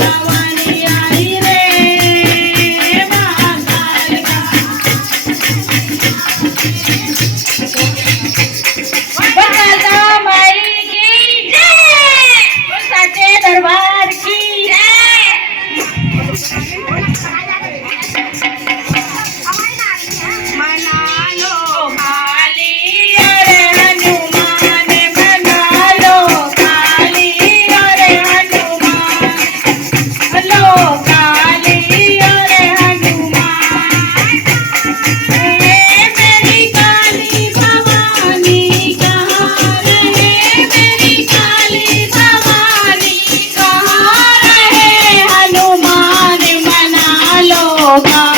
भवानी आई रे महाकालिका। बरसाता माई की जय, साचे दरबार की जय। मना लो काली अरे हनुमान, मना लो काली अरे हनुमान, लो काली अरे हनुमान। मेरी काली भवानी कहाँ रहे, मेरी काली भवानी कहाँ रहे, हनुमान मना लो काली।